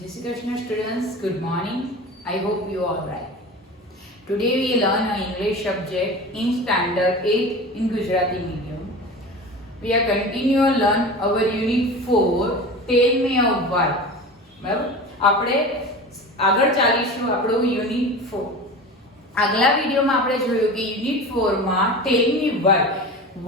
Jai Shri Krishna students, good morning. I hope you are right. Today we learn an English subject in standard 8 in Gujarati medium. We are continue learn our unit 4, Tell me of why. બરાબર આપણે આગળ ચાલીશું આપણું unit 4. આગલા વિડિયોમાં આપણે જોયું કે unit 4 માં ટેલ મી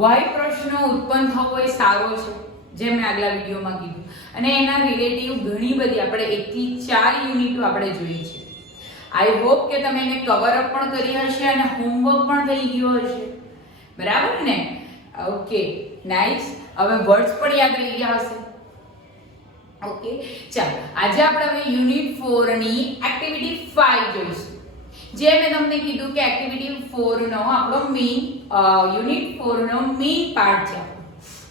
Y પ્રશ્ન ઉત્પન્ન થવો એ સારો છે જે મેં આગલા વિડિયોમાં કીધું અને એના રિલેટિવ ઘણી બધી આપણે 1 થી 4 યુનિટો આપણે જોઈ છે. આઈ હોપ કે તમે એને કવર અપ પણ કરી હશે અને હોમવર્ક પણ થઈ ગયો હશે. બરાબર ને? Okay, nice. હવે વર્ડ્સ પણ યાદ રહી ગયા હશે. ઓકે, ચાલો આજે આપણે હવે યુનિટ 4 ની એક્ટિવિટી 5 જોઈશું. જે મેં તમને કીધું કે એક્ટિવિટી 4 નો આપણો મેઇન યુનિટ 4 નો મેઇન પાર્ટ છે.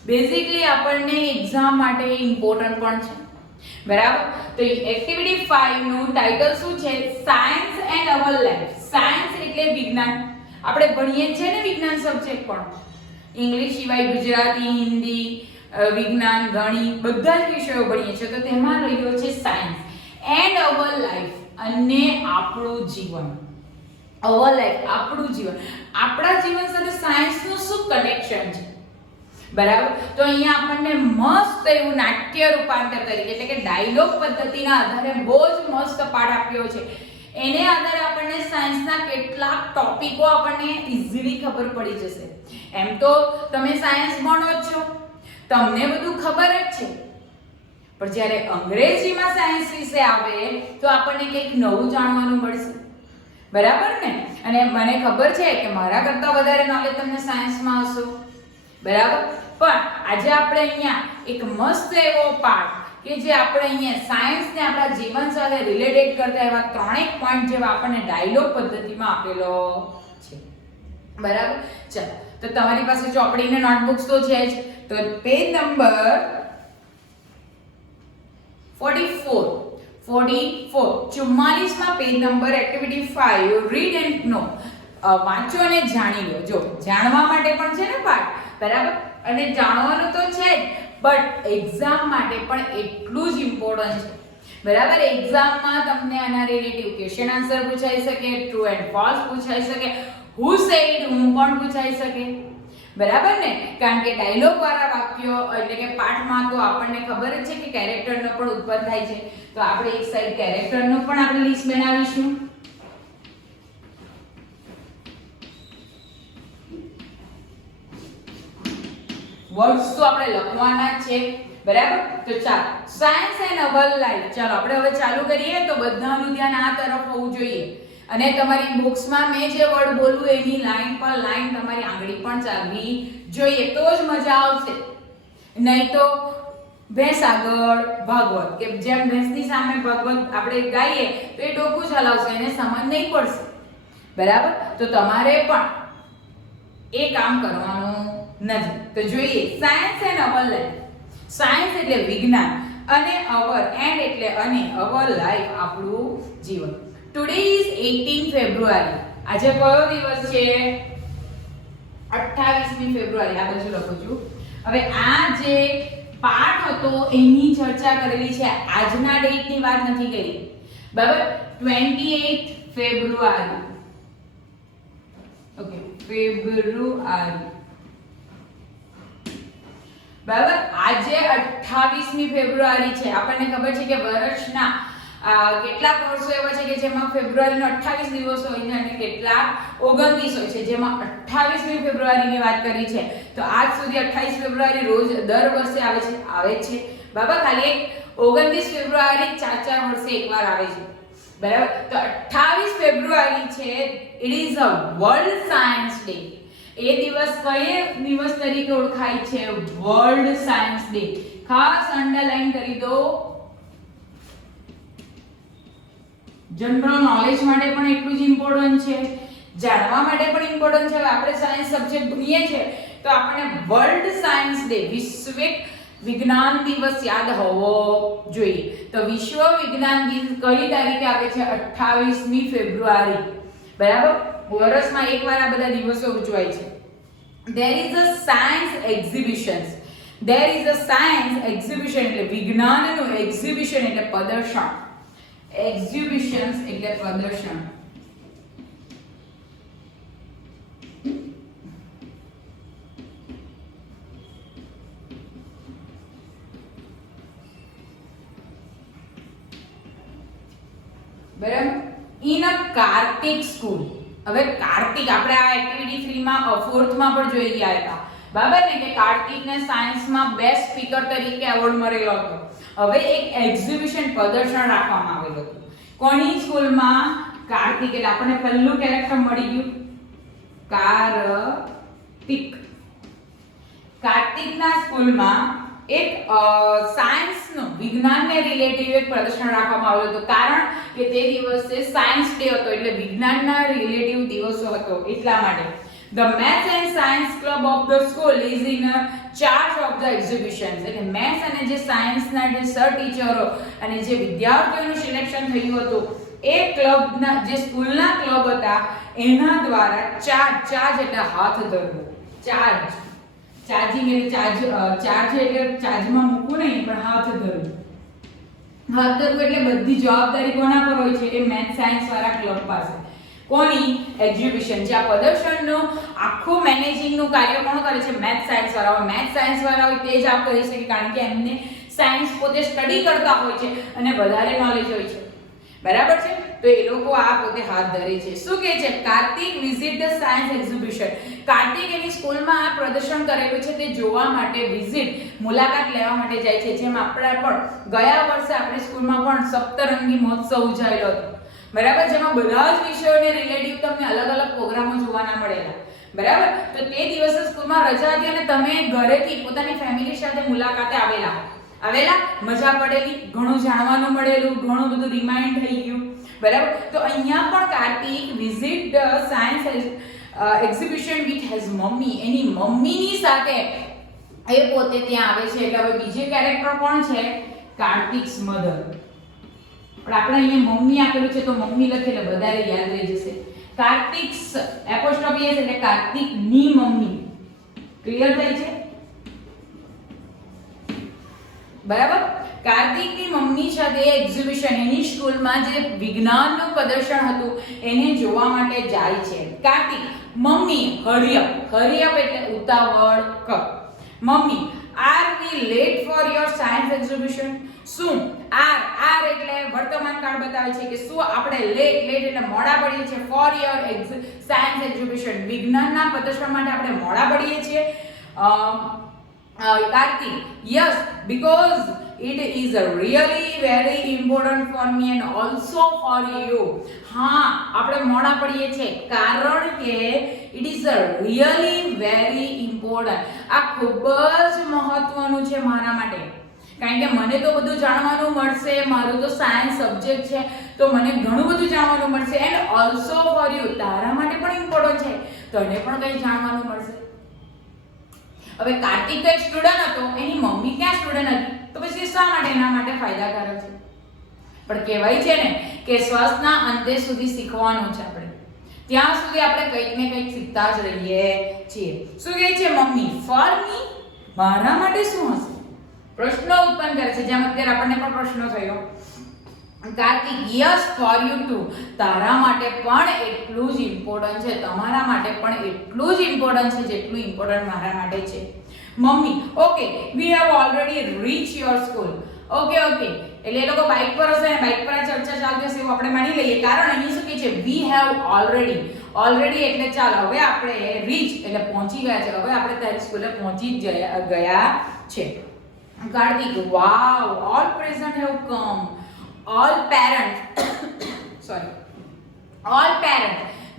બેઝિકલી આપણને એક્ઝામ માટે ઇમ્પોર્ટન્ટ પણ છે. બરાબર? તો એક્ટિવિટી 5 નું ટાઇટલ શું છે? Science and our life. Science એટલે વિજ્ઞાન. આપણે ભણીએ છીએ ને વિજ્ઞાન સબ્જેક્ટ પણ. ઇંગ્લિશ સિવાય ગુજરાતી, હિન્દી, વિજ્ઞાન, ગણિત બધા જ વિષયો ભણીએ છીએ. તો તેમાં રહ્યો છે સાયન્સ એન્ડ અવર લાઈફ અને આપણું જીવન. અવર લાઈફ આપણું જીવન. આપણા જીવન સાથે સાયન્સનું શું કનેક્શન છે? બરાબર? તો અહીંયા આપણને મસ્ત એવું નાટ્ય રૂપાંતર તરીકે એટલે કે ડાયલોગ પદ્ધતિના આધારે બહુ જ મસ્ત પાઠ આપ્યો છે. એને આધારે આપણને સાયન્સના કેટલાક ટોપિકો આપણને ઈઝીલી ખબર પડી જશે. એમ તો તમે સાયન્સ ભણો જ છો, તમને બધું ખબર જ છે, પણ જ્યારે અંગ્રેજીમાં સાયન્સ વિશે આવે તો આપણને કંઈક નવું જાણવાનું મળશે. બરાબર ને? અને મને ખબર છે કે મારા કરતાં વધારે નોલેજ તમને સાયન્સમાં હશે. બરાબર? પણ આજે આપણે અહીંયા એક મસ્ત એવો પાઠ કે જે આપણે અહીંયા સાયન્સને આપણા જીવન સાથે રિલેટેડ કરતા એવા ત્રણેક પોઈન્ટ જેવા આપણને ડાયલોગ પદ્ધતિમાં આપેલો છે. બરાબર? ચાલો, તો તમારી પાસે ચોપડી ને નોટબુક્સ તો છે જ. તો પેજ નંબર 44 માં page number activity 5 read and know. વાંચો અને જાણી લો. જો જાણવા માટે પણ છે ને પાઠ. બરાબર? અને જાણવાનું તો છે જ, બટ એક્ઝામ માટે પણ એટલું જ ઇમ્પોર્ટન્ટ છે. બરાબર? એક્ઝામમાં તમને આના રિલેટિવ ક્વેશ્ચન આન્સર પૂછાઈ શકે, ટ્રુ એન્ડ ફોલ્સ પૂછાઈ શકે, હુ સેડ હું પણ પૂછાઈ શકે. બરાબર ને? કારણ કે ડાયલોગ વાળા વાક્યો એટલે કે પાઠમાં તો આપણને ખબર જ છે કે કેરેક્ટરનો પણ ઉત્પન્ન થાય છે. તો આપણે એક સાઈડ કેરેક્ટરનો પણ આપણે લિસ્ટ બનાવીશું. વર્ડ્સ તો આપણે લખવાના છે. બરાબર? તો ચાલો, સાયન્સ એન્ડ અવર લાઈફ. ચાલો આપણે હવે ચાલુ કરીએ. તો બધાનું ધ્યાન આ તરફ હોવું જોઈએ અને તમારી બુક્સમાં મેં જે વર્ડ બોલું એની લાઈન પર લાઈન તમારી આંગળી પણ ચાલવી જોઈએ, તો જ મજા આવશે. નહીં તો ભેંસ આગળ ભાગવત, કે જેમ ભેંસની સામે ભાગવત આપણે ગાઈએ તો એ ડોકું ચલાવશે, એને સમજ નહીં પડશે. બરાબર? તો તમારે પણ એ કામ કરવાનું નથી. તો જોઈએ science and our life. Science એટલે વિજ્ઞાન અને અવર એન્ડ એટલે અને અવર લાઈફ આપણું જીવન. ટુડે ઇઝ 18 ફેબ્રુઆરી. આજે કયો દિવસ છે? 28મી ફેબ્રુઆરી. આ બાજુ લખું છું. હવે આ જે પાઠ હતો એની ચર્ચા કરેલી છે, આજના ડેટની વાત નથી કરી. બરાબર? 28 ફેબ્રુઆરી. ઓકે, ફેબ્રુઆરી. બરાબર? આજે 28મી ફેબ્રુઆરી છે. આપણને ખબર છે કે વર્ષના કેટલાક વર્ષો એવા છે કે જેમાં ફેબ્રુઆરીનો 28 દિવસ હોય છે અને કેટલાક 29 હોય છે જેમાં 28મી ફેબ્રુઆરીની વાત કરી છે. તો આજ સુધી 28 ફેબ્રુઆરી રોજ દર વર્ષે આવે છે. બરાબર? ખાલી 29 ફેબ્રુઆરી 4 વર્ષે એકવાર આવે છે. બરાબર? તો 28 ફેબ્રુઆરી છે, it is a world science day. એ દિવસ કયો દિવસ તરીકે ઓળખાય છે? World science day. ખાસ અંડરલાઈન કરી દો. જનરલ નોલેજ માટે પણ એટલું જ ઇમ્પોર્ટન્ટ છે, જાણવા માટે પણ ઇમ્પોર્ટન્ટ છે. આપણે સાયન્સ સબ્જેક્ટ ભણીએ છીએ તો આપણને વર્લ્ડ સાયન્સ ડે, વિશ્વ વિજ્ઞાન દિવસ યાદ હોવો જોઈએ. તો વિશ્વ વિજ્ઞાન દિવસ કઈ તારીખે આવે છે? 28મી ફેબ્રુઆરી. બરાબર? વર્ષમાં એકવાર આ બધા દિવસો ઉજવાય છે. There is a science exhibition. There is a science exhibition એટલે વિજ્ઞાનનું એક્ઝિબિશન એટલે પ્રદર્શન. એક્ઝિબિશન્સ એટલે પ્રદર્શન. બરાબર. In a Kartik school. હવે કાર્તિક આપણે આ એક્ટિવિટી 3 માં 4th માં પણ જોઈ ગયા હતા બરાબર ને કે કાર્તિકને સાયન્સમાં બેસ્ટ સ્પીકર તરીકે એવોર્ડ મળેલો હતો. હવે એક એક્ઝિબિશન પ્રદર્શન રાખવામાં આવેલું હતું. કોની સ્કૂલમાં? કાર્તિક. એટલે આપણને પહેલું કેરેક્ટર મળી ગયું કાર્તિક. કાર્તિકના સ્કૂલમાં એક સાયન્સનું વિજ્ઞાનને રિલેટિવ એક પ્રદર્શન રાખવામાં આવ્યું હતું. કારણ કે તે દિવસે સાયન્સ ડે હતો એટલે વિજ્ઞાનના રિલેટિવ દિવસો હતો એટલા માટે. The Maths and Science Club of the school is in charge of the exhibitions. એટલે મેથ્સ અને જે સાયન્સના જે સર ટીચરો અને જે વિદ્યાર્થીઓનું સિલેક્શન થયું હતું એ ક્લબના જે સ્કૂલના ક્લબ હતા એના દ્વારા ચાર્જ એટલે હાથ ધરવું. ચાર્જિંગ એટલે ચાર્જ એટલે ચાર્જમાં મૂકવું નહીં પણ હાથ ધરવું. હાથ ધરવું એટલે બધી જવાબદારી કોના પર હોય છે? એ મેથ્સ સાયન્સ વાળા ક્લબ પાસે. કોની? એક્ઝિબિશન. જે આ પ્રદર્શનનું આખું મેનેજિંગનું કાર્ય કોણ કરે છે? મેથ્સ સાયન્સ વાળા. મેથ્સ સાયન્સ વાળા હોય તે જ આ કરી શકે કારણ કે એમને સાયન્સ પોતે સ્ટડી કરતા હોય છે અને વધારે નોલેજ હોય છે. બરાબર છે? તો એ લોકો આ પોતે હાથ ધરે છે. શું કહે છે? Kartik visit the science exhibition. Kartik એની સ્કૂલમાં આ પ્રદર્શન કરેલું છે તે જોવા માટે વિઝિટ મુલાકાત લેવા માટે જાય છે. જેમ આપણે પણ ગયા વર્ષે આપણી સ્કૂલમાં પણ સપ્તરંગી મહોત્સવ ઉજવાયેલો હતો બરાબર, જેમાં બધા જ વિષયોને રિલેટિવ તમને અલગ અલગ પ્રોગ્રામો જોવાના મળેલા બરાબર. તો તે દિવસે સ્કૂલમાં રજા હતી અને તમે ઘરેથી પોતાની ફેમિલી સાથે મુલાકાતે આવેલા, મજા પડેલી, ઘણું જાણવાનું મળેલું, ઘણું બધું રિમાઇન્ડ થઈ ગયું બરાબર. તો અહીંયા પણ Kartik visit the science exhibition with his mummy. એની મમ્મીની સાથે એ પોતે ત્યાં આવે છે. એટલે હવે બીજે કેરેક્ટર કોણ છે? કાર્તિક્સ મધર. પણ આપણે અહીંયા મમ્મી આપેલું છે તો મમ્મી લખે એટલે વધારે યાદ રહી જશે. કાર્તિક્સ એપોસ્ટ્રોફી એસ એટલે કાર્તિકની મમ્મી. ક્લિયર થાય છે બરાબર. કાર્તિકની મમ્મી સાથે એક્ઝિબિશન એની સ્કૂલમાં જે વિજ્ઞાનનું પ્રદર્શન હતું એને જોવા માટે જાય છે. કાર્તિક મમ્મી હરિયપ એટલે ઉતાવળ કર. મમ્મી are we late for your science exhibition. શું આર એટલે વર્તમાન કાળ બતાવે છે કે શું આપણે લેટ એટલે મોડા પડીએ છીએ ફોર યોર સાયન્સ એક્ઝિબિશન. વિજ્ઞાનના પ્રદર્શન માટે આપણે મોડા પડીએ છીએ. Karthik, yes, because it is really very important for me and also for you. હા, આપણે મોડા પડીએ છીએ કારણ કે it is really very important. આ ખૂબ જ મહત્વનું છે મારા માટે કારણ કે મને તો બધું જાણવાનું મળશે, મારું તો સાયન્સ સબ્જેક્ટ છે તો મને ઘણું બધું જાણવાનું મળશે એન્ડ ઓલ્સો ફોર યુ. તારા માટે પણ ઇમ્પોર્ટન્ટ છે, તને પણ કંઈ જાણવાનું મળશે. હવે કાર્તિક તો એક સ્ટુડન્ટ હતો, એની મમ્મી ક્યાં સ્ટુડન્ટ હતી તો પછી શા માટે એના માટે ફાયદાકારક છે. પણ કહેવાય છે ને કે શ્વાસના અંતે સુધી શીખવાનું છે આપણે, ત્યાં સુધી આપણે કંઈક ને કંઈક શીખતા જ રહીએ છીએ. શું કહે છે મમ્મી? ફોર મી, મારા માટે શું હશે? પ્રશ્નો ઉત્પન્ન કરે છે. જેમ અત્યારે આપણને પણ પ્રશ્નો થયો. Kartik yes for you too. તારા માટે પણ એટલું જ ઇમ્પોર્ટન્ટ છે, તમારા માટે પણ એટલું જ ઇમ્પોર્ટન્ટ છે જેટલું ઇમ્પોર્ટન્ટ મારા માટે છે. મમ્મી okay we have already reach your school. Okay એટલે એ લોકો બાઇક પર હશે અને બાઇક પર આ ચર્ચા ચાલતી હશે એવું આપણે માની લઈએ કારણ અહીં શું કહે છે? વી હેવ ઓલરેડી એટલે ચાલ હવે આપણે રીચ એટલે પહોંચી ગયા છે, હવે આપણે તારી સ્કૂલે પહોંચી જ ગયા છે. Kartik wow all present have come. all parents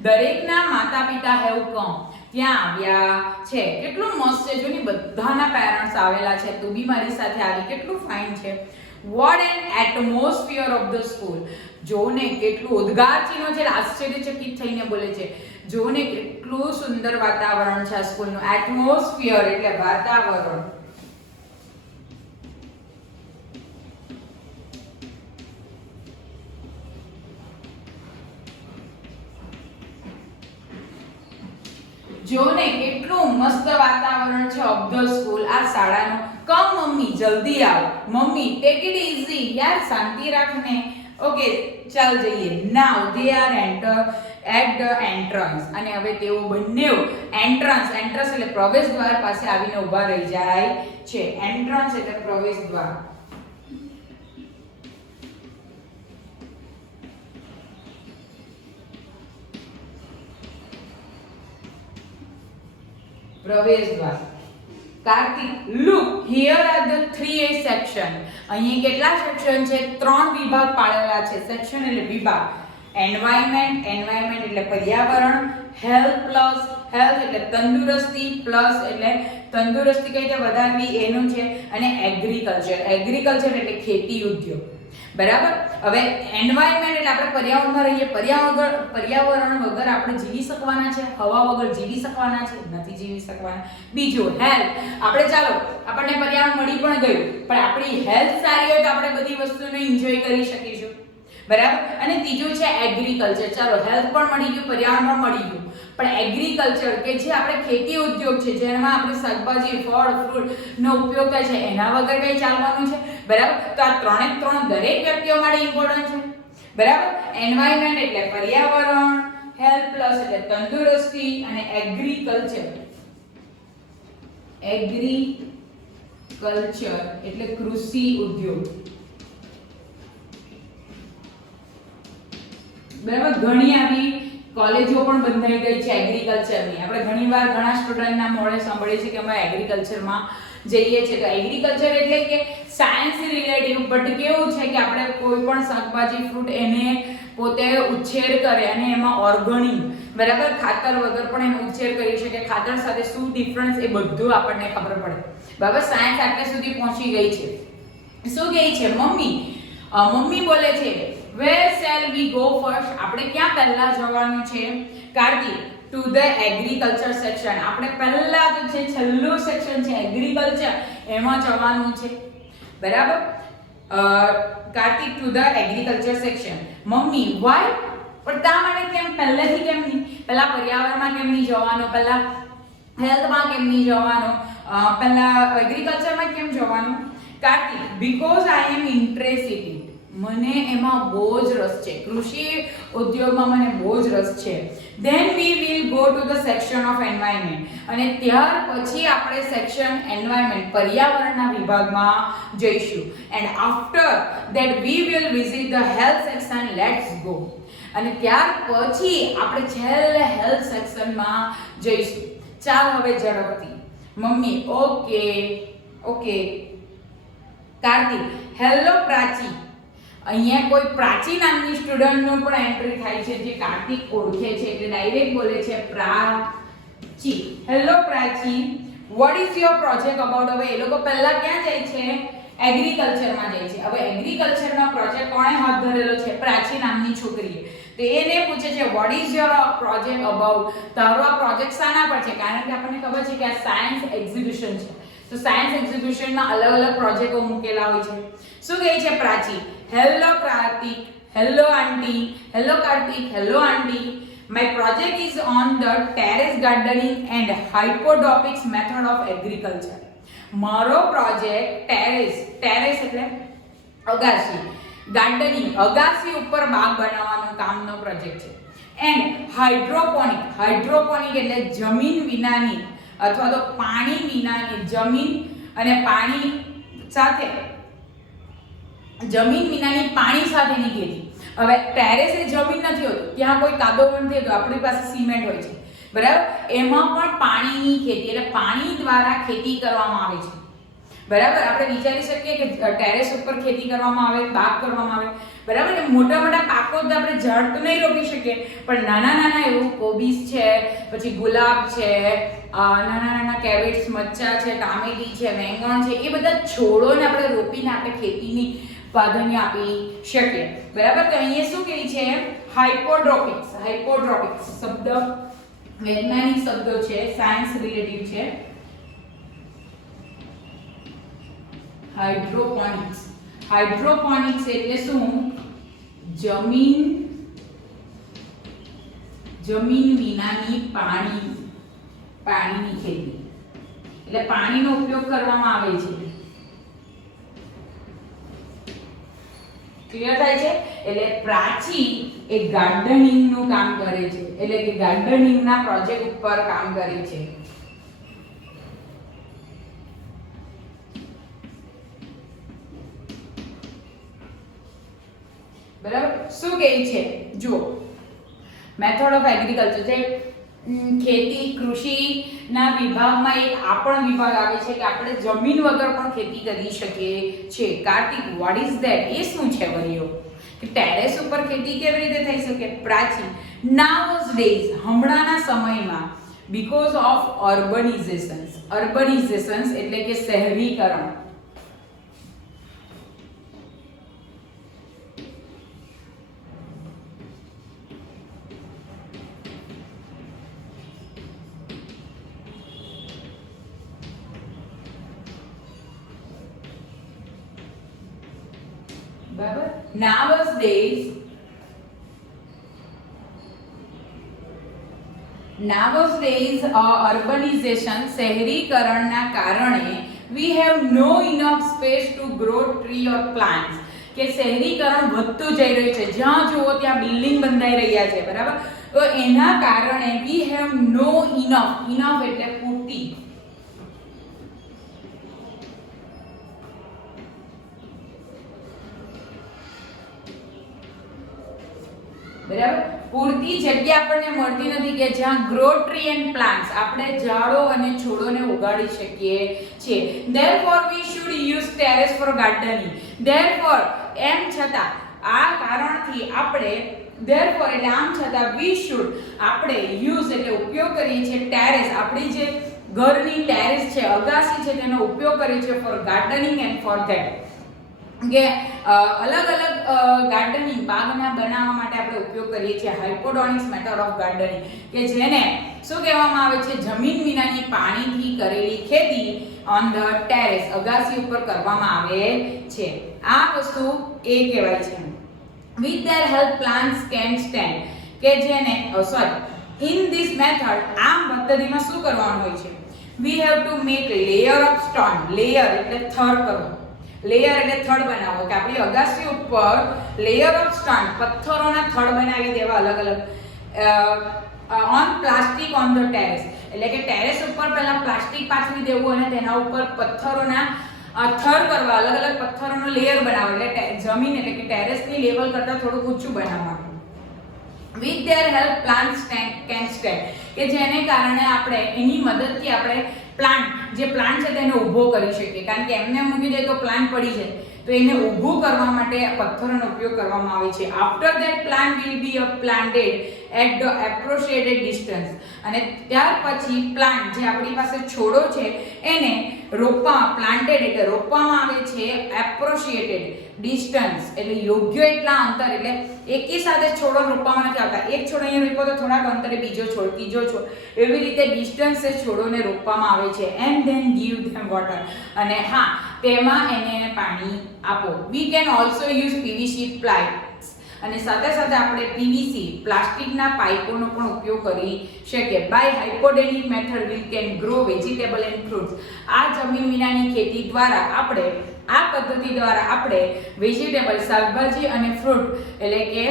દરેકના માતા પિતા હેવ કમ ત્યાં આવ્યા છે. કેટલું મસ્ત છે, જોની બધાના પેરેન્ટ્સ આવેલા છે. તું બી મારી સાથે આવી, કેટલું ફાઇન છે. what an atmosphere of the school. જોને કેટલું ઉદ્ગાર ચિહ્નો છે, આશ્ચર્યચકિત થઈને બોલે છે. જોને કેટલું સુંદર વાતાવરણ છે આ સ્કૂલનું. એટમોસ્ફિયર એટલે વાતાવરણ. જોને કેટલું મસ્ત વાતાવરણ છે ઓફ ધ સ્કૂલ આ શાળાનું. કમ મમ્મી જલ્દી આવ. મમ્મી ટેક ઇટ ઈઝી યાર શાંતિ રાખને. ઓકે, ચાલ જઈએ. Now they are enter at the entrance. અને હવે તેઓ બંનેવ એન્ટ્રન્સ એટલે પ્રવેશ દ્વાર પાસે આવીને ઊભા રહી જાય છે. એન્ટ્રન્સ એટલે પ્રવેશ દ્વાર. પ્રવેશ દ્વાર. Kartik, look here are the 3A section. અહીં કેટલા સેક્શન છે? 3 વિભાગ પાડેલા છે. સેક્શન એટલે વિભાગ. એન્વાયરમેન્ટ એટલે પર્યાવરણ, હેલ્થ એટલે તંદુરસ્તી, પ્લસ એટલે તંદુરસ્તી કઈ રીતે વધારવી એનું છે, અને એગ્રીકલ્ચર એટલે ખેતી ઉદ્યોગ. બરાબર. હવે એન્વાયરમેન્ટ એટલે આપણે પર્યાવરણમાં રહીએ. પર્યાવરણ વગર આપણે જીવી શકવાના છે? હવા વગર જીવી શકવાના છે? નથી જીવી શકવાના. બીજું હેલ્થ, આપણે ચાલો આપણને પર્યાવરણ મળી પણ ગયું, પણ આપણી હેલ્થ સારી હોય તો આપણે બધી વસ્તુને એન્જોય કરી શકીશું. બરાબર. અને ત્રીજું છે એગ્રીકલ્ચર. ચાલો હેલ્થ પણ મળી ગયું, પર્યાવરણ પણ મળી ગયું, પણ એગ્રીકલ્ચર કે જે આપણે ખેતી ઉદ્યોગ છે, જેમાં આપણે શાકભાજી, ફળ, ફ્રૂટ નો ઉપયોગ થાય છે, એના વગર કઈ ચાલવાનું છે? બરાબર. તો આ ત્રણે ત્રણ દરેક વ્યક્તિઓ માટે ઇમ્પોર્ટન્ટ છે. બરાબર. એન્વાયરમેન્ટ એટલે પર્યાવરણ, હેલ્થ પ્લસ એટલે તંદુરસ્તી, અને એગ્રીકલ્ચર એટલે કૃષિ ઉદ્યોગ. બરાબર. ઘણી આવી કોલેજો પણ બંધાઈ ગઈ છે એગ્રીકલ્ચરની. આપણે ઘણીવાર ઘણા સ્ટુડન્ટના મોઢે સાંભળીએ છીએ કે અમે એગ્રીકલ્ચરમાં જઈએ છીએ. તો એગ્રીકલ્ચર એટલે કે સાયન્સ રિલેટેડ, બટ કેવું છે કે આપણે કોઈ પણ શાકભાજી, ફ્રૂટ એને પોતે ઉછેર કરે અને એમાં ઓર્ગેનિક, બરાબર, ખાતર વગર પણ એનો ઉછેર કરી શકે. ખાતર સાથે શું ડિફરન્સ એ બધું આપણને ખબર પડે. બરાબર. સાયન્સ આટલે સુધી પહોંચી ગઈ છે. શું કહે છે મમ્મી બોલે છે where shall we go first? આપણે ક્યાં પહેલા જવાનું છે? Kartik, to the agriculture section. આપણે પહેલા તો છે છેલ્લું સેક્શન છે એગ્રીકલ્ચર, એમાં જવાનું છે. બરાબર. Kartik, to the agriculture section. Mummy, why? પણ તા મને કેમ પહેલેથી કેમ નહીં? પહેલા પર્યાવરણમાં કેમ નહીં જવાનું? પહેલા હેલ્થમાં કેમ નહીં જવાનું? પહેલા એગ્રીકલ્ચરમાં કેમ જવાનું? Kartik, because I am interested. મને એમાં બહુ જ રસ છે. કૃષિ ઉદ્યોગમાં મને બહુ જ રસ છે. then we will go to the section of environment. અને ત્યાર પછી આપણે સેક્શન એન્વાયરમેન્ટ પર્યાવરણના વિભાગમાં જઈશું. and after that we will visit the health section. let's go. અને ત્યાર પછી આપણે છેલ્લે હેલ્થ સેક્શનમાં જઈશું. ચાલ હવે ઝડપથી. Mummy, okay. Kartik, hello Prachi. અહીંયા કોઈ પ્રાચી નામની સ્ટુડન્ટનું પણ એન્ટ્રી થાય છે જે કાર્તિક ઓળખે છે, એટલે ડાયરેક્ટ બોલે છે Prachi. Hello Prachi, what is your project about? હવે એ લોકો પહેલા ક્યાં જાય છે? એગ્રીકલ્ચરમાં જાય છે. હવે એગ્રીકલ્ચરનો પ્રોજેક્ટ કોણે હાથ ધરેલો છે? પ્રાચી નામની છોકરીએ. તો એને પૂછે છે vote is your project about? તારો આ પ્રોજેક્ટ શાના પર છે? કારણ કે આપણને ખબર છે કે આ સાયન્સ એક્ઝિબિશન છે. તો સાયન્સ એક્ઝિબિશનમાં અલગ અલગ પ્રોજેક્ટો મૂકેલા હોય છે. શું કહે છે Prachi? Hello Kartik, hello aunty, hello Kartik, hello aunty. My project is on the terrace gardening and hydroponics method of agriculture. મારો પ્રોજેક્ટ ટેરેસ એટલે અગાસી, ગાર્ડનિંગ અગાસી ઉપર બાગ બનાવવાનો કામનો પ્રોજેક્ટ છે. એન્ડ હાઇડ્રોપોનિક એટલે જમીન વિનાની અથવા તો પાણી વિનાની, જમીન અને પાણી સાથે, જમીન વિનાની પાણી સાથેની ખેતી. હવે ટેરેસ એ જમીન નથી હોતું, ત્યાં કોઈ કાદવ નથી હોતો, આપણી પાસે સિમેન્ટ હોય છે. બરાબર. એમાં પણ પાણીની ખેતી એટલે પાણી દ્વારા ખેતી કરવામાં આવે છે. બરાબર. આપણે વિચારી શકીએ કે ટેરેસ ઉપર ખેતી કરવામાં આવે, બાગ કરવામાં આવે. બરાબર. મોટા મોટા પાકો તો આપણે ઝાડ તો નહીં રોપી શકીએ, પણ નાના નાના એવું કોબીસ છે, પછી ગુલાબ છે, નાના નાના કેબેજ, મરચા છે, ટામેટી છે, વેંગણ છે, એ બધા છોડોને આપણે રોપીને આપણે ખેતીની પ્રાધાન્ય આપી શકીએ. બરાબર. તો અહીંયા શું કહે છે? હાઇડ્રોપોનિક્સ શબ્દ વૈજ્ઞાનિક શબ્દો છે, સાયન્સ રિલેટેડ છે. હાઇડ્રોપોનિક્સ એટલે શું? જમીન વિનાની પાણીની ખેતી. એટલે પાણીનો ઉપયોગ કરવામાં આવે છે. ક્લિયર થાય છે? એટલે પ્રાચી એ ગાર્ડનિંગ નું કામ કરે છે, એટલે કે ગાર્ડનિંગ ના પ્રોજેક્ટ ઉપર કામ કરે છે. બરાબર. શું કહે છે? જુઓ, મેથડ ઓફ એગ્રીકલ્ચર છે ખેતી કૃષિના વિભાગમાં એક આ પણ વિભાગ આવે છે કે આપણે જમીન વગર પણ ખેતી કરી શકીએ છે. Kartik, what is that? એ શું છે વરીઓ? કે ટેરેસ ઉપર ખેતી કેવી રીતે થઈ શકે? પ્રાચી, નાઉઝ ડેઝ, હમણાંના સમયમાં, બીકોઝ ઓફ અર્બનાઇઝેશન્સ એટલે કે શહેરીકરણ. Nowadays urbanization શહેરીકરણના કારણે we have no enough space to grow tree or plants. કે શહેરીકરણ વધતું જઈ રહ્યું છે, જ્યાં જુઓ ત્યાં બિલ્ડિંગ બંધાઈ રહ્યા છે. બરાબર. તો એના કારણે we have no enough એટલે પૂરતી, બરાબર, પૂરતી જગ્યા આપણને મળતી નથી કે જ્યાં ગ્રો ટ્રી એન્ડ પ્લાન્ટ્સ, આપણે ઝાડો અને છોડોને ઉગાડી શકીએ છીએ. therefore we should use terrace for gardening. therefore એમ છતાં, આ કારણથી આપણે, therefore એટલે આમ છતાં, we should આપણે use એટલે ઉપયોગ કરીએ છીએ ટેરેસ, આપણી જે ઘરની ટેરેસ છે, અગાસી છે, તેનો ઉપયોગ કરીએ છીએ for gardening and for that કે અલગ અલગ ગાર્ડનિંગ બાગના બનાવવા માટે આપણે ઉપયોગ કરીએ છીએ હાઇપોડોનિક્સ મેથડ ઓફ ગાર્ડનિંગ, કે જેને શું કહેવામાં આવે છે? જમીન વિનાની પાણીથી કરેલી ખેતી ઓન ધ ટેરેસ, અગાસી ઉપર કરવામાં આવે છે. આ વસ્તુ એ કહેવાય છે. With their help plants can stand, કે જેને ઇન ધીસ મેથડ, આ પદ્ધતિમાં શું કરવાનું હોય છે? We have to make layer of stone. Layer એટલે થર કરવો, લેયર એટલે થડ બનાવો, કે આપણી અગાસી ઉપર લેયર ઓફ સ્ટોન, પથ્થરોના થડ બનાવી દેવા અલગ અલગ on plastic on the terrace, એટલે કે ટેરેસ ઉપર પહેલા પ્લાસ્ટિક પાથરી દેવું અને તેના ઉપર પથ્થરોના થર કરવા, અલગ અલગ પથ્થરોનો લેયર બનાવો, એટલે જમીન એટલે કે ટેરેસની લેવલ કરતાં થોડું ઊંચું બનાવવાનું. With their help plants can stand, કે જેને કારણે આપણે એની મદદથી આપણે જે પ્લાન્ટ છે તેને ઊભો કરી શકીએ. કારણ કે એમને મૂકી દે તો પ્લાન્ટ પડી જાય, તો એને ઊભું કરવા માટે પથ્થરોનો ઉપયોગ કરવામાં આવે છે. After that plant will be planted at the appropriated distance, અને ત્યાર પછી પ્લાન્ટ જે આપણી પાસે છોડો છે એને પ્લાન્ટેડ એટલે રોપવામાં આવે છે એપ્રોપ્રિએટેડ ડિસ્ટન્સ એટલે યોગ્ય એટલા અંતર, એટલે એકી સાથે છોડો રોપવામાં નથી આવતા. એક છોડ અહીંયા રોપ્યો તો થોડાક અંતરે બીજો છોડ, ત્રીજો છોડ, એવી રીતે ડિસ્ટન્સે છોડોને રોપવામાં આવે છે. And then give them water, અને હા, તેમાં એને પાણી આપો. We can also use PVC pipes, અને સાથે સાથે આપણે પીવીસી પ્લાસ્ટિકના પાઇપોનો પણ ઉપયોગ કરી શકીએ. બાય હાઇપોડેનિક method we can grow vegetable and fruits. આ જમીન વિનાની ખેતી દ્વારા આપણે, આ પદ્ધતિ દ્વારા આપણે વેજીટેબલ, શાકભાજી અને ફ્રૂટ એટલે કે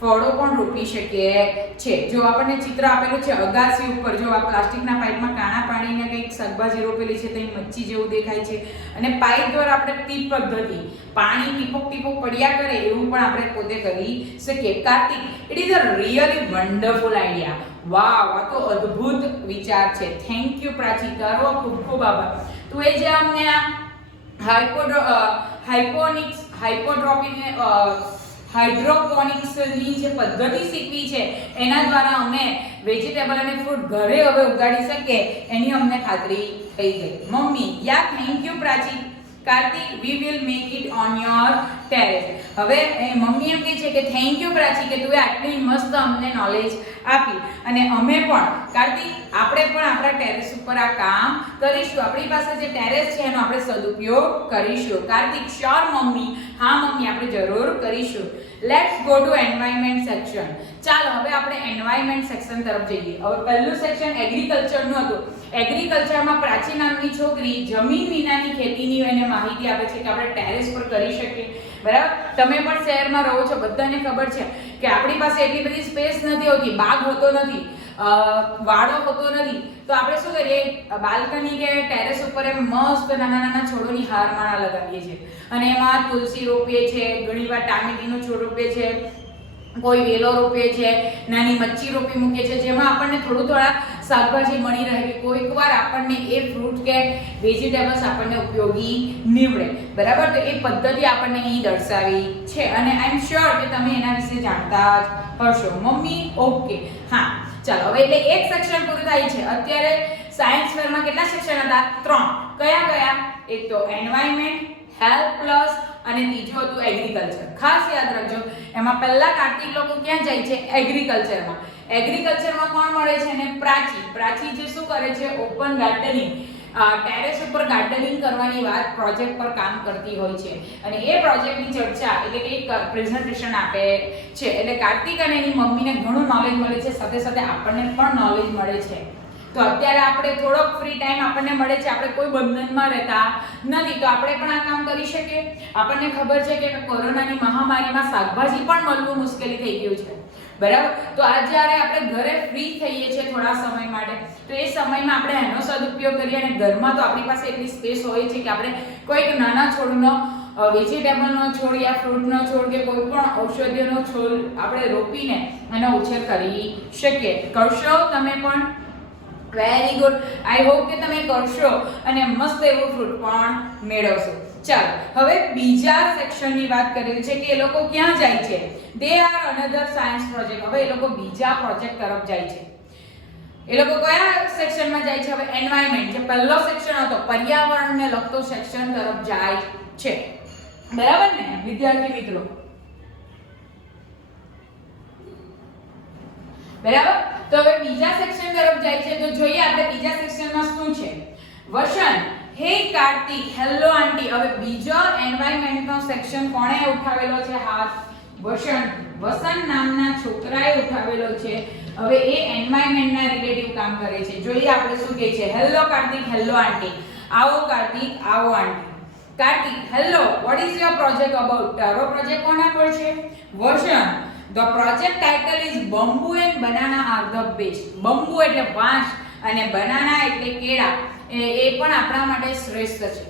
ફળો પણ રોપી શકીએ છે. જો આપણને ચિત્ર આપેલું છે અગાસી ઉપર, જો આ પ્લાસ્ટિકના પાઇપમાં કાણા પાડીને કંઈક શાકભાજી રોપેલી છે, તો એ મચ્છી જેવું દેખાય છે, અને પાઇપ દ્વારા આપણે ટીપ પદ્ધતિ, પાણી ટીપોક ટીપોક પડ્યા કરે એવું પણ આપણે પોતે કરી શકીએ. Kartik, it is a really wonderful idea. Wow, આ તો અદ્ભુત વિચાર છે. થેન્ક યુ પ્રાચી, તારો ખૂબ ખૂબ આભાર. તું એ જે અમને આ હાઇડ્રોપોનિક્સની જે પદ્ધતિ શીખવી છે એના દ્વારા અમે વેજીટેબલ અને ફ્રૂટ ઘરે હવે ઉગાડી શકીએ એની અમને ખાતરી થઈ ગઈ. Mummy, yeah thank you Prachi. Kartik, we will make it on your terrace. હવે મમ્મી એમ કહે છે કે થેન્ક યુ પ્રાચી કે તું આટલી મસ્ત અમને નોલેજ આપી, અને અમે પણ કાર્તિક આપણે આપણે પણ આપણા ટેરેસ ઉપર આ કામ કરીશું. આપણી પાસે જે ટેરેસ છે એનો આપણે સદુપયોગ કરીશું. Kartik sure mummy. હા મમ્મી, આપણે જરૂર કરીશું. Let's go to environment section. ચાલો હવે આપણે એન્વાયરમેન્ટ સેક્શન તરફ જઈએ. હવે પહેલું સેક્શન એગ્રીકલ્ચર નું હતું. એગ્રીકલ્ચરમાં પ્રાચી નામની છોકરી જમીન વિનાની ખેતીની એને માહિતી આપે છે કે આપણે ટેરેસ પર કરી શકીએ. બરાબર, તમે પણ શહેરમાં રહો છો, બધાને ખબર છે કે આપણી પાસે એટલી બધી સ્પેસ નથી હોતી, બાગ હોતો નથી, વાડો હોતો નથી, તો આપણે શું કરીએ, બાલ્કની કે ટેરેસ ઉપર એમ મસ્ત નાના નાના છોડોની હારમાળા લગાવીએ છીએ અને એમાં તુલસી રોપીએ છીએ, ઘણીવાર ટામેટીનો છોડ રોપીએ છીએ, કોઈ વેલો રોપીએ છીએ, નાની મચ્છી રોપી મૂકીએ છીએ, જેમાં આપણને થોડા શાકભાજી મળી રહે કે કોઈકવાર આપણને એ ફ્રૂટ કે વેજીટેબલ્સ આપણને ઉપયોગી નીવડે. બરાબર, તો એ પદ્ધતિ આપણને અહીં દર્શાવી છે અને આઈ એમ શ્યોર કે તમે એના વિશે જાણતા જ હશો. Mummy okay. હા ચાલો, હવે એટલે એક સેક્શન પૂરું થાય છે. અત્યારે સાયન્સ ફેરમાં કેટલા સેક્શન હતા? 3. કયા કયા? એક તો એન્વાયરમેન્ટ, હેલ્થ પ્લસ અને ત્રીજું હતું એગ્રીકલ્ચર. ખાસ યાદ રાખજો, એમાં પહેલા કાર્તિક લોકો ક્યાં જાય છે? એગ્રીકલ્ચરમાં. એગ્રીકલ્ચરમાં કોણ મળે છે? ને પ્રાચી. પ્રાચી જે શું કરે છે? ઓપન ગાર્ડનિંગ, ટેરેસ ઉપર ગાર્ડનિંગ કરવાની વાત પ્રોજેક્ટ પર કામ કરતી હોય છે અને એ પ્રોજેક્ટની ચર્ચા એટલે કે એક પ્રેઝન્ટેશન આપે છે. એટલે કાર્તિક અને એની મમ્મીને ઘણું નોલેજ મળે છે, સાથે સાથે આપણને પણ નોલેજ મળે છે. તો અત્યારે આપણે થોડોક ફ્રી ટાઈમ આપણને મળે છે, આપણે કોઈ બંધનમાં રહેતા નથી, તો આપણે પણ આ કામ કરી શકીએ. આપણને ખબર છે કે કોરોનાની મહામારીમાં શાકભાજી પણ મળવું મુશ્કેલી થઈ ગયું છે. બરાબર, તો આ જ્યારે આપણે ઘરે ફ્રી થઈએ છીએ થોડા સમય માટે, તો એ સમયમાં આપણે એનો સદુપયોગ કરીએ અને ઘરમાં તો આપણી પાસે એટલી સ્પેસ હોય છે કે આપણે કોઈક નાના છોડનો, વેજીટેબલનો છોડ યા ફ્રૂટનો છોડ કે કોઈ પણ ઔષધીયનો છોડ આપણે રોપીને એનો ઉછેર કરી શકીએ. કરશો તમે પણ? Very good. આઈ હોપ કે તમે કરશો અને મસ્ત એવું ફ્રૂટ પણ મેળવશો. ચાલો, હવે બીજા સેક્શનની વાત કરેલી છે કે એ લોકો ક્યાં જાય છે? They are another science project. હવે એ લોકો બીજા પ્રોજેક્ટ તરફ જાય છે. એ લોકો કયા સેક્શનમાં જાય છે? હવે એન્વાયરમેન્ટ, જે પહેલો સેક્શન હતો પર્યાવરણને લગતો સેક્શન તરફ જાય છે. બરાબર ને વિદ્યાર્થી મિત્રો? બરાબર, તો હવે બીજા સેક્શન તરફ જાય છે. તો જોઈએ આપણે બીજા સેક્શનમાં શું છે. વસંત, હે કાર્તિક, હેલો આંટી. હવે બીજો એન્વાયરમેન્ટનો સેક્શન કોણે ઉઠાવેલો છે હાથ? વસંત. વસંત નામના છોકરાએ ઉઠાવેલો છે. હવે એ એન્વાયરમેન્ટના રિલેટિવ કામ કરે છે. જોઈએ આપણે શું કહે છે. Hello Kartik, hello aunty. આવો કાર્તિક, આવો aunty. Kartik, hello, what is your project about? તારો પ્રોજેક્ટ કોના પર છે? વસંત, the project title is bamboo and banana are the best. બમ્બુ એટલે વાંસ અને બનાના એટલે કેળા, એ પણ આપણા માટે શ્રેષ્ઠ છે.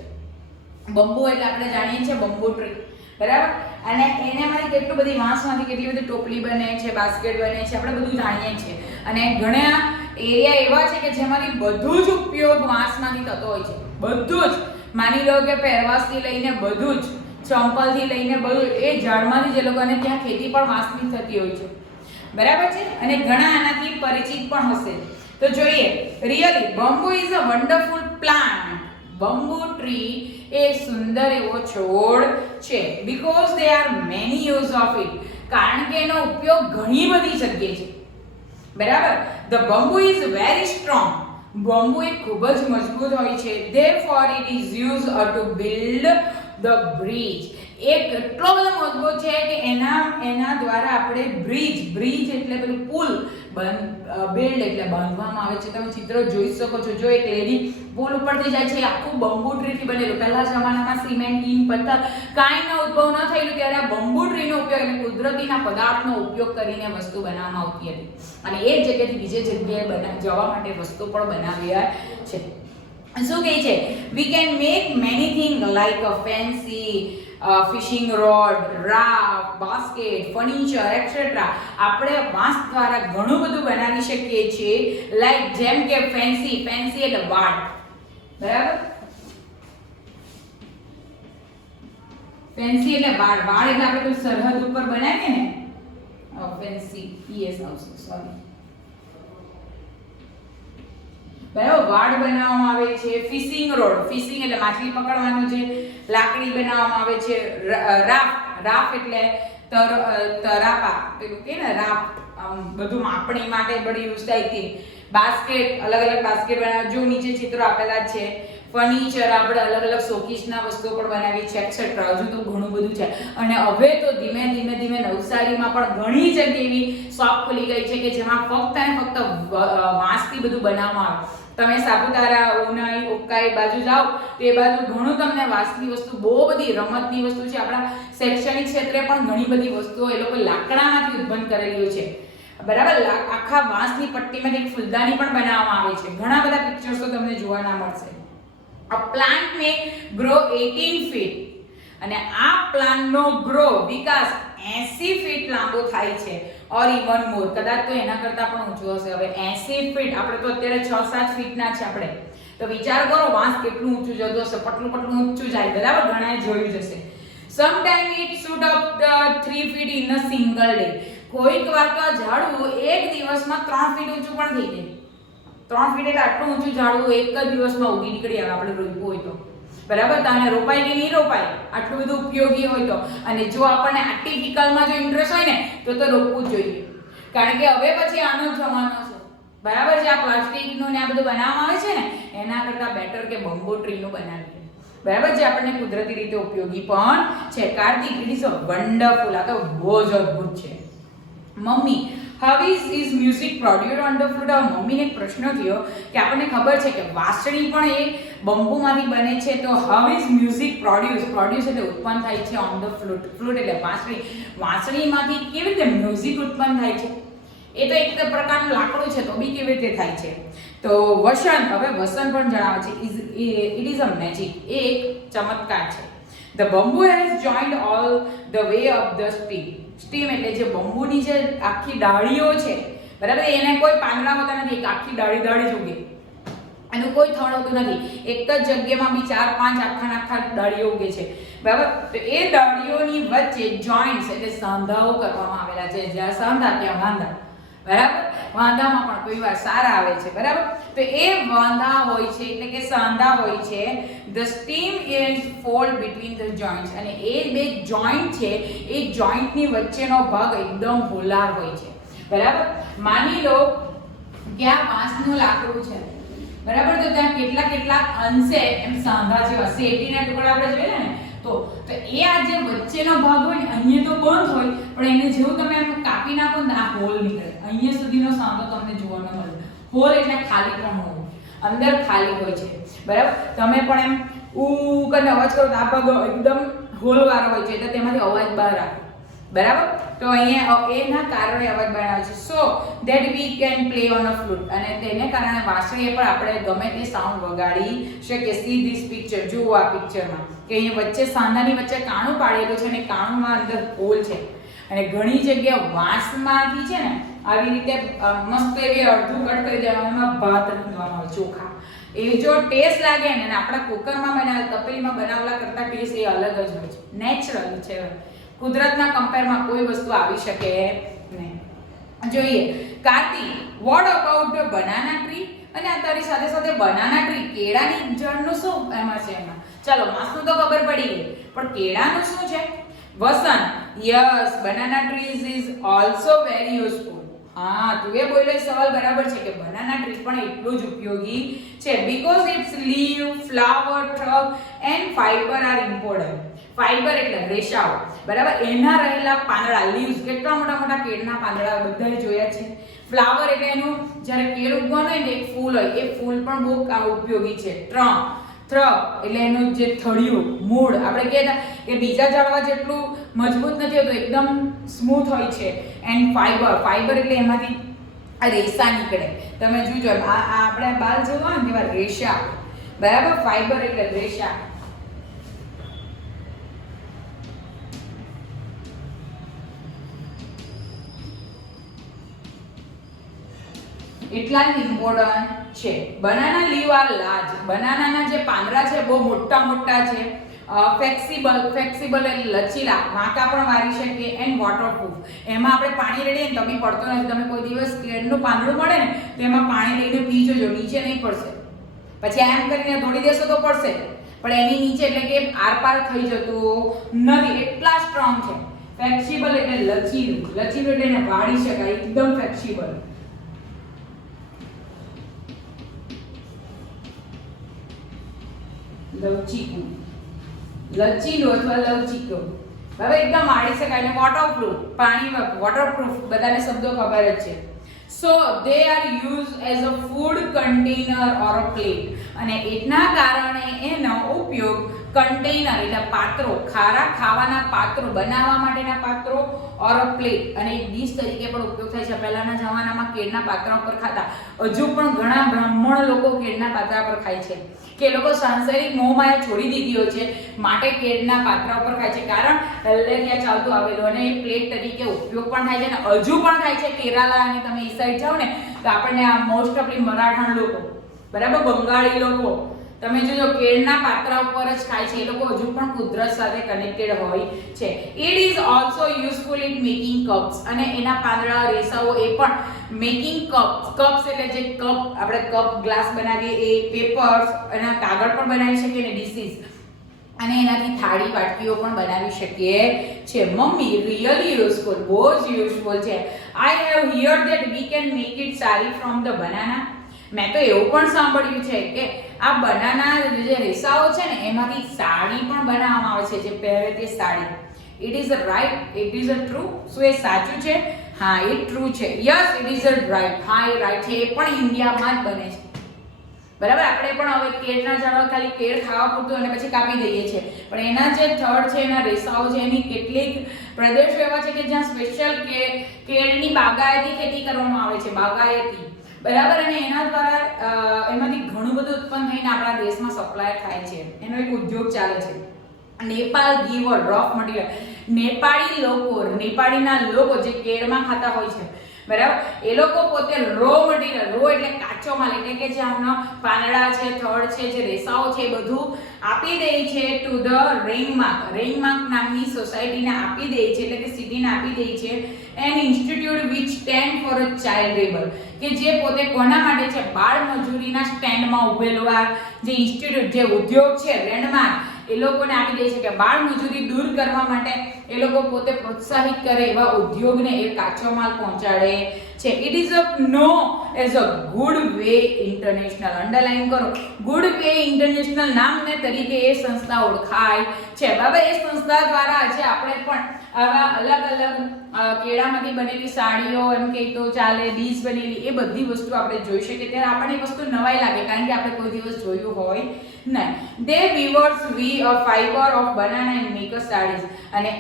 બમ્બુ એટલે આપણે જાણીએ છીએ બમ્બુ ટ્રી. બરાબર, અને એનામાંથી કેટલી બધી વાંસમાંથી કેટલી બધી ટોપલી બને છે, બાસ્કેટ બને છે, આપણે બધું જાણીએ છીએ. અને ઘણા એરિયા એવા છે કે જેમાંથી બધું જ ઉપયોગ વાંસમાંથી થતો હોય છે. બધું જ, માની લો કે પહેરવાસથી લઈને બધું જ, ચંપલથી લઈને બધું એ ઝાડમાંથી જે લોકોને ત્યાં ખેતી પણ વાંસની થતી હોય છે. બરાબર છે, અને ઘણા આનાથી પરિચિત પણ હશે. તો જોઈએ, really bamboo is a wonderful plant. Bamboo tree એ સુંદર એવો છોડ છે. Because they are many use of it. કારણ કે એનો ઉપયોગ ઘણી બધી જગ્યાએ છે. બરાબર, the bamboo is very strong. Bamboo એ ખૂબ જ મજબૂત હોય છે. Therefore it is used to build the bridge. એ એટલો બધો મજબૂત છે કે એના દ્વારા આપણે બ્રિજ એટલે પેલું પુલ બિલ્ડ એટલે બાંધવામાં આવે છે. તમે ચિત્ર જોઈ શકો છો. જો એક લેડી પુલ ઉપરથી જાય છે, આખું બંબુ ટ્રીથી બનેલું. પહેલા જમાનામાં સિમેન્ટ, ઈંટ, પથ્થર કાંઈનો ઉદ્ભવ ન થયેલું ત્યારે આ બંબુ ટ્રીનો ઉપયોગ એટલે કુદરતીના પદાર્થનો ઉપયોગ કરીને વસ્તુ બનાવવામાં આવતી હતી. અને એ જ જગ્યાએથી બીજી જગ્યાએ જવા માટે રસ્તો પણ બનાવ્યા છે. શું કહે છે? we can make many things like a fancy fishing rod, raft, basket, furniture, etc. આપણે વાંસ દ્વારા ઘણું બધું બનાવી શકીએ છીએ. લાઈક જેમ કે ફેન્સી એટલે વાડ. બરાબર, ફેન્સી એટલે વાડ એટલે આપણે કોઈ સરહદ ઉપર બનાવીએ ને, ફેન્સી પીએસ આવશે, સોરી. બરાબર, વાડ બનાવવામાં આવે છે. ફિશિંગ રોડ, ફિશિંગ એટલે માછલી પકડવાનું છે. લાકડી બનાવવામાં આવે છે. રાફ્ટ એટલે તરાપા, પેલું કે ને રાફ્ટ, બધું માપણી માટે બધી યુઝ થાય તે. બાસ્કેટ, અલગ અલગ બાસ્કેટ બનાવવા, જો નીચે ચિત્રો આપેલા છે. ફર્નિચર, આપણે અલગ અલગ શોકીસના વસ્તુઓ પણ બનાવી છે એક્સેટ્રા. હજુ તો ઘણું બધું છે. અને હવે તો ધીમે ધીમે નવસારીમાં પણ ઘણી જગ્યાએ એવી શોપ ખુલી ગઈ છે કે જેમાં ફક્ત અને ફક્ત વાંસથી બધું બનાવવામાં આવે. તમે સાપુતારા, ઉનાઈ, ઉકાઈ બાજુ જાઓ તો એ બાજુ ઘણું તમને વાંસની વસ્તુ, બહુ બધી રમતની વસ્તુ છે. આપણા શૈક્ષણિક ક્ષેત્રે પણ ઘણી બધી વસ્તુઓ એ લોકો લાકડામાંથી ઉત્પન્ન કરેલી છે. બરાબર, આખા વાંસની પટ્ટીમાંથી એક ફૂલદાની પણ બનાવવામાં આવે છે. ઘણા બધા પિક્ચર્સો તમને જોવા ના મળશે. A plant may grow 18 feet અને આ પ્લાન્ટનો વિકાસ 80 ફીટ લાંબો થાય છે ઓર ઇવન મોર. કદાચ તો એના કરતા પણ ઊંચો હશે. હવે 80 ફીટ, આપણે તો અત્યારે 6-7 ફીટના છે આપણે, તો વિચાર કરો વાંસ કેટલું ઊંચું જતું હશે. પટલું ઊંચું જાય. બરાબર, ઘણાએ જોયું જશે. Sometimes it shoot up the 3 feet in a single day. કોઈક વાર તો ઝાડવું એક દિવસમાં 3 ફીટ ઊંચું પણ થઈ જાય. 3 ફીટ એટલે આટલું ઊંચું ઝાડવું એક જ દિવસમાં ઉગી નીકળી આવે. આપણે રોપ્યું હોય તો બરાબર, તાને રોપાય કે નહીં રોપાય, આટલું બધું ઉપયોગી હોય તો. અને જો આપણને આર્ટિફિકલમાં જો ઇન્ટરેસ્ટ હોય ને તો રોપવું જ જોઈએ. કારણ કે હવે પછી આનો જમાનો છે. બરાબર છે, આ પ્લાસ્ટિકનું ને આ બધું બનાવવામાં આવે છે ને એના કરતાં બેટર કે બંબો ટ્રીનું બનાવીએ. બરાબર, જે આપણને કુદરતી રીતે ઉપયોગી પણ છે. Kartik, it is a wonderful. આ તો બહુ જ અદ્ભુત છે. Mummy, how is music produced on the flute? મમ્મીને એક પ્રશ્ન થયો કે આપણને ખબર છે કે વાંસળી પણ એ બંબુમાંથી બને છે, તો how is music produced એટલે ઉત્પન્ન થાય છે on the flute. flute એટલે વાંસળી. વાંસળીમાંથી કેવી રીતે મ્યુઝિક ઉત્પન્ન થાય છે? એ તો એક પ્રકારનું લાકડું છે, તો બી કેવી રીતે થાય છે? તો વસંત પણ જણાવે છે it is a magic. એ એક ચમત્કાર છે. The bamboo has joined all the way up the stem એટલે જે બંબુની જે આખી ડાળીઓ છે, બરાબર, એને કોઈ પાંદડા હોતા નથી. એક આખી ડાળી જ ઉગે, એનું કોઈ થડ હોતું નથી. એક જ જગ્યામાં બી 4-5 આખા ડાળીઓ ઉગે છે. બરાબર, તો એ ડાળીઓની વચ્ચે જોઇન્ટ્સ એટલે સાંધાઓ કરવામાં આવેલા છે. જ્યાં સાંધા ત્યાં વાંધા. બરાબર, વાંધામાં પણ કોઈ વાર સારા આવે છે. બરાબર, તો એ વાંધા હોય છે એટલે કે સાંધા હોય છે. The stem is fold between the joints અને એ બે જોઈન્ટ છે, એ જોઈન્ટની વચ્ચેનો ભાગ એકદમ હોલાર હોય છે. બરાબર, માની લો કે આ વાંસનું લાકડું છે. બરાબર, તો ત્યાં કેટલાક અંશે એમ સાંધા જેવા શેટીના ટુકડા આપણે જોઈએ ને તો એ આ જે વચ્ચેનો ભાગ હોય ને અહીંયા તો બંધ હોય, પણ એને જેવું તમે એમ કાપી નાખો ને આ હોલ નીકળે. અહીંયા સુધીનો સાંધો તમને જોવા ન મળે. હોલ એટલે ખાલી પણ હોય, અંદર ખાલી હોય છે. બરાબર, તમે પણ એમ ઉ કરીને અવાજ કરો તો આ ભાગ એકદમ હોલ વાળો હોય છે, એટલે તેમાંથી અવાજ બહાર આવે. બરાબર, તો અહીંયા એના કારણે અવાજ બહાર આવે છે. So that we can play on a flute અને તેને કારણે વાંસળીએ પણ આપણે ગમે તે સાઉન્ડ વગાડી શકીએ. સી ધીસ પિક્ચર, જુઓ આ પિક્ચરમાં કે અહીંયા વચ્ચે સાંધાની વચ્ચે કાણું પાડેલું છે અને કાણુંમાં અંદર હોલ છે. અને ઘણી જગ્યા વાંસમાંથી છે ને આવી રીતે મસ્ત એવી અડધું કટ કરી દેવાનું, એમાં ભાત રાંધવાનો હોય, ચોખા. એ જો ટેસ્ટ લાગે ને આપણા કુકરમાં બનાવેલા, તપેલીમાં બનાવેલા કરતા ટેસ્ટ એ અલગ જ હોય છે. નેચરલ છે. કુદરતના કમ્પેરમાં કોઈ વસ્તુ આવી શકે નહીં. જોઈએ Kartik, what about the banana tree? અને આ તારી સાથે સાથે બનાના ટ્રી, કેળાની ઝાડનું શું એમાં છે? એમાં ચાલો વાંસનું તો ખબર પડી ગઈ, પણ કેળાનું શું છે? Vasant, yes, banana trees is also very useful. હા, તું એ બોલ્યો સવાલ બરાબર છે કે બનાના ટ્રી પણ એટલું જ ઉપયોગી છે. Because it's leave, flower, trunk and fibre are important. Fibre એટલે રેશાઓ, બરાબર, એના રહેલા પાંદડા, લીવ્સ, કેટલા મોટા કેળના પાંદડા બધાએ જોયા છે. ફ્લાવર એટલે એનું જ્યારે કેળ ઉગવાનું હોય ને એક ફૂલ હોય, એ ફૂલ પણ બહુ ઉપયોગી છે. થ્રક એટલે એનું જે થળિયું, મૂળ, આપણે કહેતા કે બીજા ઝાડવા જેટલું મજબૂત નથી હોતું, એકદમ સ્મૂથ હોય છે. એન્ડ ફાઈબર એટલે એમાંથી આ રેસા નીકળે. તમે જોજો આ આપણે બાલ જોવા ને એવા રેશા. બરાબર, ફાઈબર એટલે રેશા. એટલા જ ઇમ્પોર્ટન્ટ છે. Banana leave are large. બનાનાના જે પાંદડા છે બહુ મોટા છે. ફ્લેક્સિબલ એટલે લચીલા, વાંકા પણ વારી શકીએ. એન્ડ વોટરપ્રૂફ, એમાં આપણે પાણી રેડીએ ને તો બી પડતો નથી. તમે કોઈ દિવસ કેળનું પાંદડું મળે ને તો એમાં પાણી લઈને પી જજો, નીચે નહીં પડશે. પછી એમ કરીને ધોડી દેશો તો પડશે, પણ એની નીચે એટલે કે આરપાર થઈ જતું નથી. એટલા સ્ટ્રોંગ છે. ફ્લેક્સિબલ એટલે લચીલું એટલે એને વાળી શકાય, એકદમ ફ્લેક્સિબલ. લવચીકું, લચીલું અથવા લવચીકું. હવે એકદમ આડી શકાય ને વોટરપ્રૂફ, પાણી વોટરપ્રૂફ બધાને શબ્દો ખબર જ છે. So they are used as a food container or a plate. અને એના કારણે એનો ઉપયોગ કન્ટેનર એટલે પાત્રો, ખાવાના પાત્રો બનાવવા માટેના પાત્રો ઓર અ પ્લેટ અને એક ડીશ તરીકે પણ ઉપયોગ થાય છે. પહેલાના જમાનામાં કેળના પાત્રા પર ખાતા. હજુ પણ ઘણા બ્રાહ્મણ લોકો કેળના પાત્રા પર ખાય છે કે એ લોકો સાંસારિક મોહમાયા છોડી દીધી હોય છે માટે કેળના પાત્રા પર ખાય છે. કારણ પહેલેથી ચાલતું આવેલું અને એ પ્લેટ તરીકે ઉપયોગ પણ થાય છે અને હજુ પણ થાય છે. કેરાલા અને તમે એ સાઈડ જાઓ ને તો આપણને આ મોસ્ટ ઓફલી મરાઠાણ લોકો, બરાબર, બંગાળી લોકો તમે જોજો કેળના પાત્રા ઉપર જ ખાય છે. એ લોકો હજુ પણ કુદરત સાથે કનેક્ટેડ હોય છે. It is also useful in making cups. અને એના પાંદડા રેસાઓ એ પણ મેકિંગ કપ્સ એટલે જે કપ આપણે કપ ગ્લાસ બનાવીએ એ, પેપર્સ એના કાગળ પણ બનાવી શકીએ અને ડીશીસ અને એનાથી થાળી વાટકીઓ પણ બનાવી શકીએ છે. મમ્મી રિયલી યુઝફુલ, બહુ જ યુઝફુલ છે. I have heard that we can make it સારી ફ્રોમ ધ બનાના. મેં તો એવું પણ સાંભળ્યું છે કે આ બનાના જે રેસાઓ છે ને એમાંથી સાડી પણ બનાવવામાં આવે છે, જે પહેરે તે sari. It is right, it is true. શું એ સાચું છે? હા, એ ટ્રુ છે. Yes, it is right. હા, એ રાઈટ છે. એ પણ ઇન્ડિયામાં જ બને છે, બરાબર. આપણે પણ હવે કેળના ઝાડવા ખાલી કેળ ખાવા પૂરતું અને પછી કાપી દઈએ છીએ, પણ એના જે થડ છે, એના રેસાઓ છે, એની કેટલીક પ્રદેશો એવા છે કે જ્યાં સ્પેશિયલ કેળની બાગાયતી ખેતી કરવામાં આવે છે, બાગાયતી, બરાબર. અને એના દ્વારા એમાંથી ઘણું બધું ઉત્પન્ન થઈને આપણા દેશમાં સપ્લાય થાય છે. એનો એક ઉદ્યોગ ચાલે છે. Nepal give a rough material. નેપાળીના લોકો જે કેળમાં ખાતા હોય છે, બરાબર, એ લોકો પોતે રો મટીરિયલ, રો એટલે કાચો માલ, એટલે કે જે આમના પાંદડા છે, થડ છે, જે રેસાઓ છે, એ બધું આપી દે છે ટુ ધ રેઇનમાર્ક નામની સોસાયટીને આપી દે છે, એટલે કે સિટીને આપી દે છે. An institute which stand for a child labour, કે જે પોતે કોના માટે છે? બાળ મજૂરીના સ્ટેન્ડમાં ઉભેલો આ જે ઇન્સ્ટિટ્યૂટ, જે ઉદ્યોગ છે લેન્ડમાર્ક, એ લોકોને આપી દે છે કે બાળ મજૂરી દૂર કરવા માટે એ લોકો પોતે પ્રોત્સાહિત કરે એવા ઉદ્યોગને એ કાચો માલ પહોંચાડે છે. It is a known as a good way international. Underline કરો, ગુડ વે ઇન્ટરનેશનલ નામને તરીકે એ સંસ્થા ઓળખાય છે. બાબા, એ સંસ્થા દ્વારા આજે આપણે પણ આવા અલગ અલગ કેળામાંથી બનેલી સાડીઓ, એમ કે તો ચાલે, ડીશ બનેલી, એ બધી વસ્તુ આપણે જોઈ શકીએ ત્યારે આપણને એ વસ્તુ નવાઈ લાગે, કારણ કે આપણે કોઈ દિવસ જોયું હોય નહીં. They weavers fibre of banana and make a saris. અને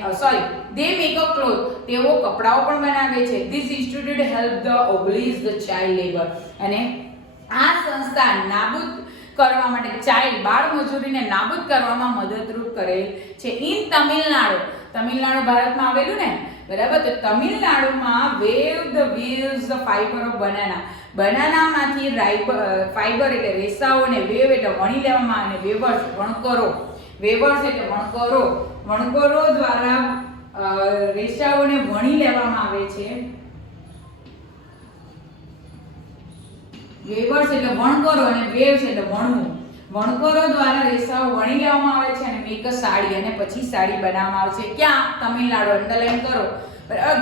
દે મેક અ ક્લોથ. તેઓ કપડાઓ પણ બનાવે છે. This institute help the oblige the child labour. અને આ સંસ્થા નાબૂદ કરવા માટે બાળ મજૂરીને નાબૂદ કરવામાં મદદરૂપ કરે છે. ઇન તમિલનાડુ ભારતમાં આવેલું ને, બરાબર. તો તમિલનાડુમાં વીવ્સ ધ ફાઈબર ઓફ બનાનામાંથી ફાઈબર એટલે રેસાઓને વેવ એટલે વણી લેવામાં અને વેવર્સ એટલે વણકરો દ્વારા રેસાઓને વણી લેવામાં આવે છે. વેવર્સ એટલે વણકરો અને વેવ્સ એટલે વણવું. વણકરો દ્વારા રેસાઓ વણી લેવામાં આવે છે અને મેક અ સાડી, અને પછી સાડી બનાવવામાં આવે છે. ક્યાં? તમિલનાડુ. અંડરલાઈન કરો.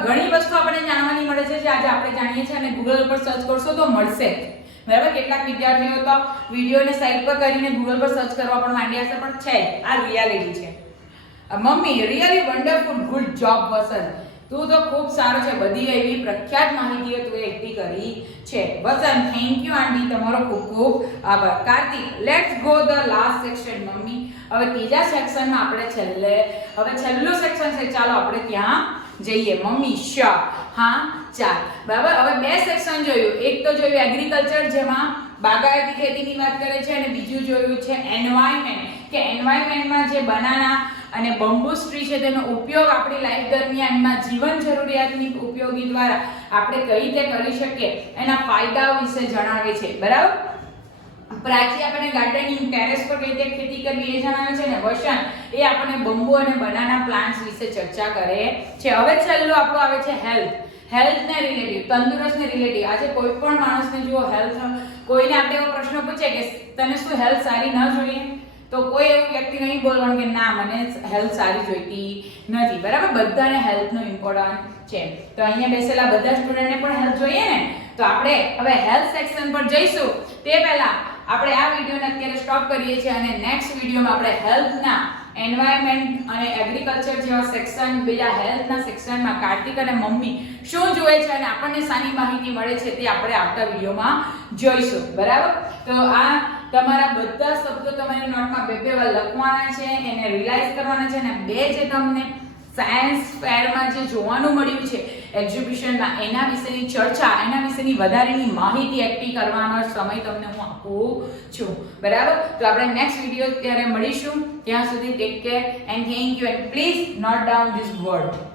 ઘણી વસ્તુ આપણને જાણવાની મળે છે જે આજે આપણે જાણીએ છીએ અને ગૂગલ પર સર્ચ કરશો તો મળશે, બરાબર. કેટલાક વિદ્યાર્થીઓ તો વિડીયોને સાઈડ પર કરીને ગૂગલ પર સર્ચ કરવા પણ માંડ્યા છે, પણ છે આ રિયાલિટી છે. Mummy really wonderful, good job Vasant. તું તો ખૂબ સારો છે. બધી એવી પ્રખ્યાત માહિતીઓ તું એકઠી કરી છે. વસંત, થેન્ક યુ આંટી, તમારો ખૂબ ખૂબ આભાર. Kartik, let's go the last section. Mummy, હવે ત્રીજા સેક્શનમાં આપણે છેલ્લું સેક્શન છે, ચાલો આપણે ત્યાં જઈએ. Mummy, sure. હા, ચાલ, બરાબર. હવે બે સેક્શન જોયું. એક તો જોયું એગ્રીકલ્ચર, જેમાં બાગાયતી ખેતીની વાત કરે છે, અને બીજું જોયું છે એન્વાયરમેન્ટ, કે એન્વાયરમેન્ટમાં જે બનાના અને બંબૂસ ટ્રી છે તેનો ઉપયોગ આપણી લાઈફ દરમિયાનમાં જીવન જરૂરિયાતની ઉપયોગી દ્વારા આપણે કઈ રીતે કરી શકીએ એના ફાયદાઓ વિશે જણાવે છે, બરાબર. પ્રાચી આપણને ગાર્ડનિંગ, ટેરેસ પર કઈ રીતે ખેતી કરવી એ જણાવે છે, ને વસંત એ આપણને બંબુ અને બનાના પ્લાન્ટ્સ વિશે ચર્ચા કરે છે. હવે છેલ્લું આપણું આવે છે હેલ્થને રિલેટિવ, તંદુરસ્તને રિલેટિવ. આજે કોઈ પણ માણસને જુઓ કોઈને આપણે એવો પ્રશ્ન પૂછે કે તને શું હેલ્થ સારી ન જોઈએ, તો કોઈ એવું વ્યક્તિ નહીં બોલવાનું કે ના મને હેલ્થ સારી જોઈતી નથી, બરાબર. બધાને હેલ્થનું ઇમ્પોર્ટન્ટ છે. તો અહીંયા બેસેલા બધા સ્ટુડન્ટને પણ હેલ્થ જોઈએ ને, તો આપણે હવે હેલ્થ સેક્શન પર જઈશું. તે પહેલા આપણે આ વિડીયોને અત્યારે સ્ટોપ કરીએ છીએ અને નેક્સ્ટ વિડીયોમાં આપણે હેલ્થના, એન્વાયરમેન્ટ અને એગ્રીકલ્ચર જેવા સેક્શન, બીજા હેલ્થના સેક્શનમાં કાર્તિક અને મમ્મી શું જોવે છે અને આપણને સાની માહિતી મળે છે તે આપણે આવતા વિડીયોમાં જોઈશું. બરાબર? તો આ તમારા બધા શબ્દો તમારી નોટમાં બે બે વાર લખવાના છે, એને રિલાઇઝ કરવાના છે અને બે જે તમને સાયન્સ ફેરમાં જે જોવાનું મળ્યું છે એક્ઝિબિશનમાં, એના વિશેની ચર્ચા, એના વિશેની વધારેની માહિતી એકઠી કરવાનો સમય તમને હું આપું છું. બરાબર? તો આપણે નેક્સ્ટ વિડીયો ત્યારે મળીશું. ત્યાં સુધી take care and thank you and please note down this word.